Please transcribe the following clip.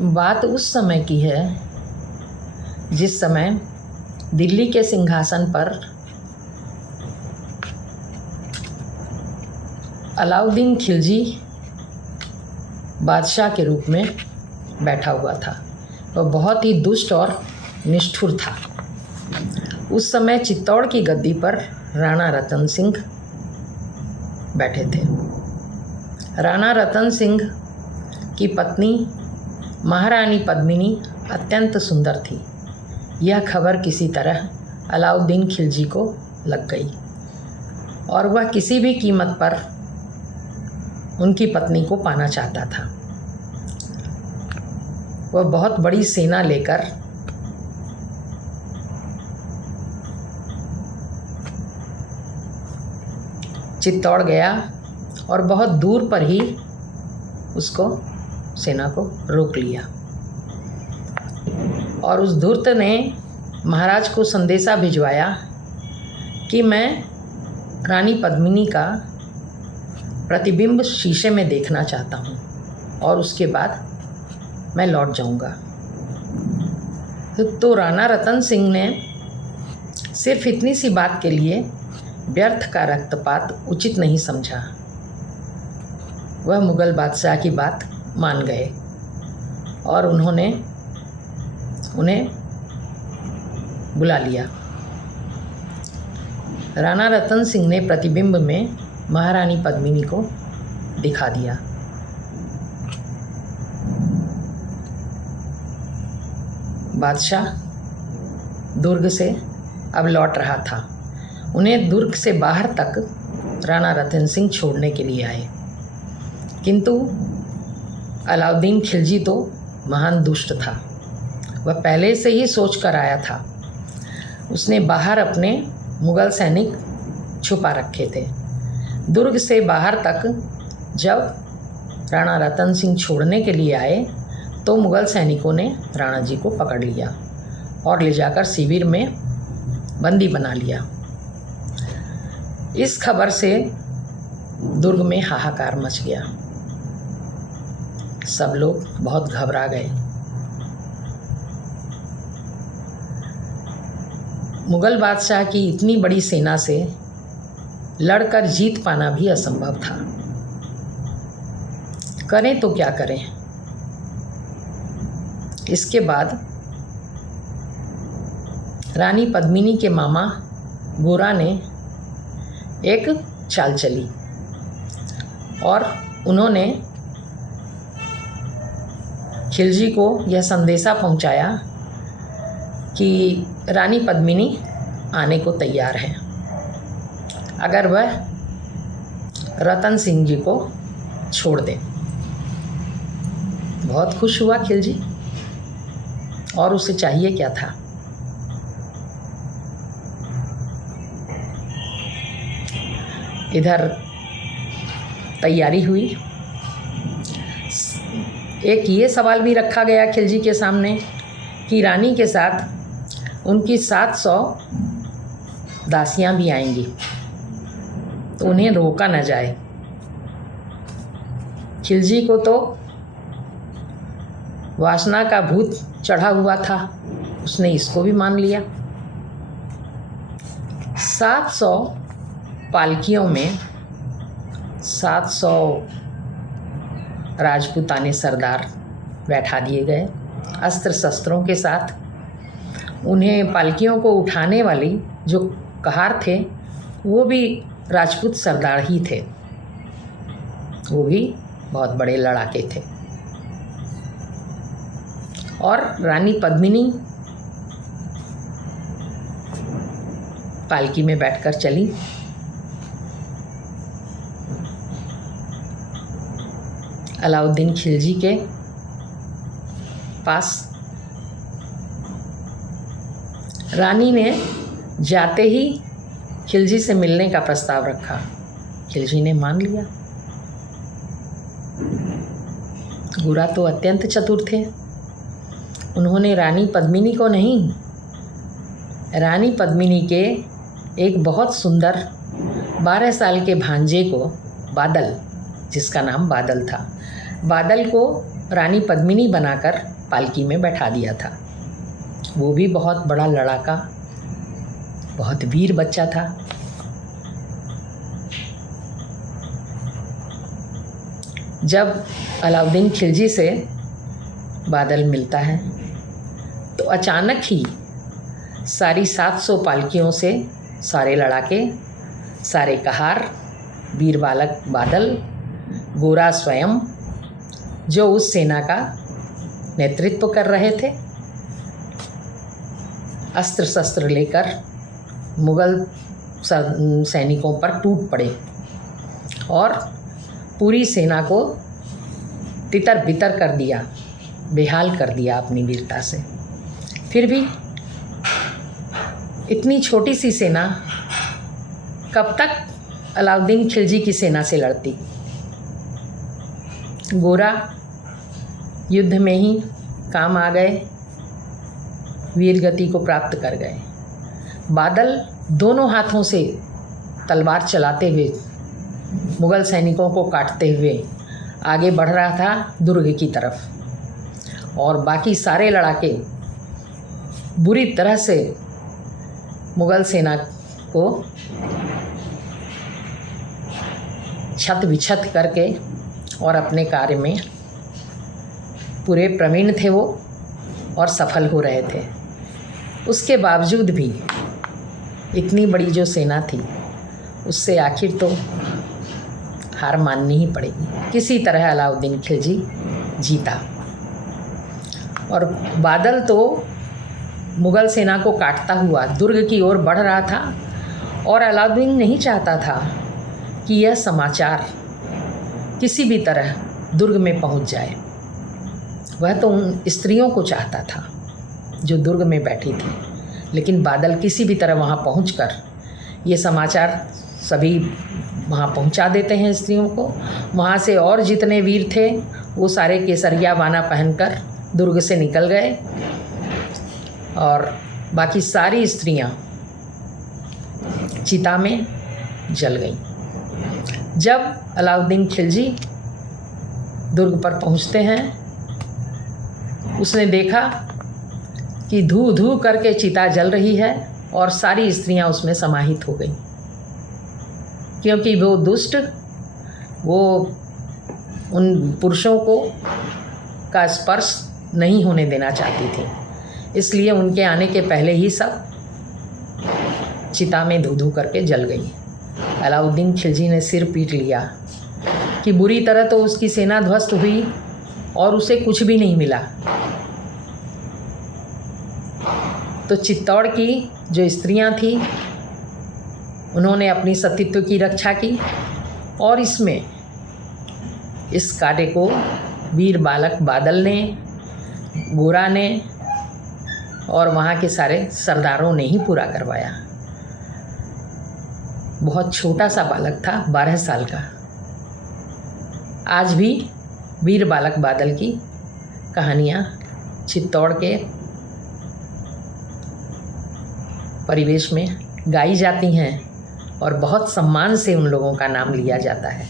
बात उस समय की है जिस समय दिल्ली के सिंहासन पर अलाउद्दीन खिलजी बादशाह के रूप में बैठा हुआ था। वह बहुत ही दुष्ट और निष्ठुर था। उस समय चित्तौड़ की गद्दी पर राणा रतन सिंह बैठे थे। राणा रतन सिंह की पत्नी महारानी पद्मिनी अत्यंत सुंदर थी। यह खबर किसी तरह अलाउद्दीन खिलजी को लग गई और वह किसी भी कीमत पर उनकी पत्नी को पाना चाहता था। वह बहुत बड़ी सेना लेकर चित्तौड़ गया और बहुत दूर पर ही उसको सेना को रोक लिया और उस धूर्त ने महाराज को संदेशा भिजवाया कि मैं रानी पद्मिनी का प्रतिबिंब शीशे में देखना चाहता हूँ और उसके बाद मैं लौट जाऊँगा। तो राणा रतन सिंह ने सिर्फ इतनी सी बात के लिए व्यर्थ का रक्तपात उचित नहीं समझा। वह मुग़ल बादशाह की बात मान गए और उन्होंने उन्हें बुला लिया। राणा रतन सिंह ने प्रतिबिंब में महारानी पद्मिनी को दिखा दिया। बादशाह दुर्ग से अब लौट रहा था। उन्हें दुर्ग से बाहर तक राणा रतन सिंह छोड़ने के लिए आए, किंतु अलाउद्दीन खिलजी तो महान दुष्ट था। वह पहले से ही सोच कर आया था। उसने बाहर अपने मुग़ल सैनिक छुपा रखे थे। दुर्ग से बाहर तक जब राणा रतन सिंह छोड़ने के लिए आए तो मुग़ल सैनिकों ने राणा जी को पकड़ लिया और ले जाकर शिविर में बंदी बना लिया। इस खबर से दुर्ग में हाहाकार मच गया। सब लोग बहुत घबरा गए। मुग़ल बादशाह की इतनी बड़ी सेना से लड़कर जीत पाना भी असंभव था। करें तो क्या करें। इसके बाद रानी पद्मिनी के मामा गोरा ने एक चाल चली और उन्होंने खिलजी को यह संदेशा पहुंचाया कि रानी पद्मिनी आने को तैयार हैं अगर वह रतन सिंह जी को छोड़ दें। बहुत खुश हुआ खिलजी, और उसे चाहिए क्या था। इधर तैयारी हुई। एक ये सवाल भी रखा गया खिलजी के सामने कि रानी के साथ उनकी 700 दासियां भी आएंगी, तो उन्हें रोका न जाए। खिलजी को तो वासना का भूत चढ़ा हुआ था, उसने इसको भी मान लिया। 700 पालकियों में 700 राजपूताने सरदार बैठा दिए गए अस्त्र शस्त्रों के साथ। उन्हें पालकियों को उठाने वाली जो कहार थे वो भी राजपूत सरदार ही थे, वो भी बहुत बड़े लड़ाके थे। और रानी पद्मिनी पालकी में बैठकर चली। अलाउद्दीन खिलजी के पास रानी ने जाते ही खिलजी से मिलने का प्रस्ताव रखा। खिलजी ने मान लिया। गोरा तो अत्यंत चतुर थे। उन्होंने रानी पद्मिनी को नहीं, रानी पद्मिनी के एक बहुत सुंदर 12 साल के भांजे को, बादल, जिसका नाम बादल था, बादल को रानी पद्मिनी बनाकर पालकी में बैठा दिया था। वो भी बहुत बड़ा लड़ाका, बहुत वीर बच्चा था। जब अलाउद्दीन खिलजी से बादल मिलता है तो अचानक ही सारी 700 पालकियों से सारे लड़ाके, सारे कहार, वीर बालक बादल, गोरा स्वयं जो उस सेना का नेतृत्व कर रहे थे, अस्त्र शस्त्र लेकर मुग़ल सैनिकों पर टूट पड़े और पूरी सेना को तितर बितर कर दिया, बेहाल कर दिया अपनी वीरता से। फिर भी इतनी छोटी सी सेना कब तक अलाउद्दीन खिलजी की सेना से लड़ती। गोरा युद्ध में ही काम आ गए, वीर गति को प्राप्त कर गए। बादल दोनों हाथों से तलवार चलाते हुए मुग़ल सैनिकों को काटते हुए आगे बढ़ रहा था दुर्ग की तरफ, और बाकी सारे लड़ाके बुरी तरह से मुग़ल सेना को छत विछत करके और अपने कार्य में पूरे प्रवीण थे वो और सफल हो रहे थे। उसके बावजूद भी इतनी बड़ी जो सेना थी उससे आखिर तो हार माननी ही पड़ेगी। किसी तरह अलाउद्दीन खिलजी जीता और बादल तो मुग़ल सेना को काटता हुआ दुर्ग की ओर बढ़ रहा था और अलाउद्दीन नहीं चाहता था कि यह समाचार किसी भी तरह दुर्ग में पहुंच जाए। वह तो उन स्त्रियों को चाहता था जो दुर्ग में बैठी थी, लेकिन बादल किसी भी तरह वहां पहुंचकर ये समाचार सभी वहां पहुंचा देते हैं स्त्रियों को। वहां से और जितने वीर थे वो सारे केसरिया बाना पहनकर दुर्ग से निकल गए और बाकी सारी स्त्रियां चिता में जल गईं। जब अलाउद्दीन खिलजी दुर्ग पर पहुंचते हैं, उसने देखा कि धू धू करके चिता जल रही है और सारी स्त्रियां उसमें समाहित हो गईं, क्योंकि वो दुष्ट वो उन पुरुषों को का स्पर्श नहीं होने देना चाहती थी। इसलिए उनके आने के पहले ही सब चिता में धू धू करके जल गई। अलाउद्दीन खिलजी ने सिर पीट लिया कि बुरी तरह तो उसकी सेना ध्वस्त हुई और उसे कुछ भी नहीं मिला। तो चित्तौड़ की जो स्त्रियां थीं उन्होंने अपनी सतीत्व की रक्षा की और इस कार्य को वीर बालक बादल ने, गोरा ने और वहाँ के सारे सरदारों ने ही पूरा करवाया। बहुत छोटा सा बालक था, 12 साल का। आज भी वीर बालक बादल की कहानियाँ चित्तौड़ के परिवेश में गाई जाती हैं और बहुत सम्मान से उन लोगों का नाम लिया जाता है।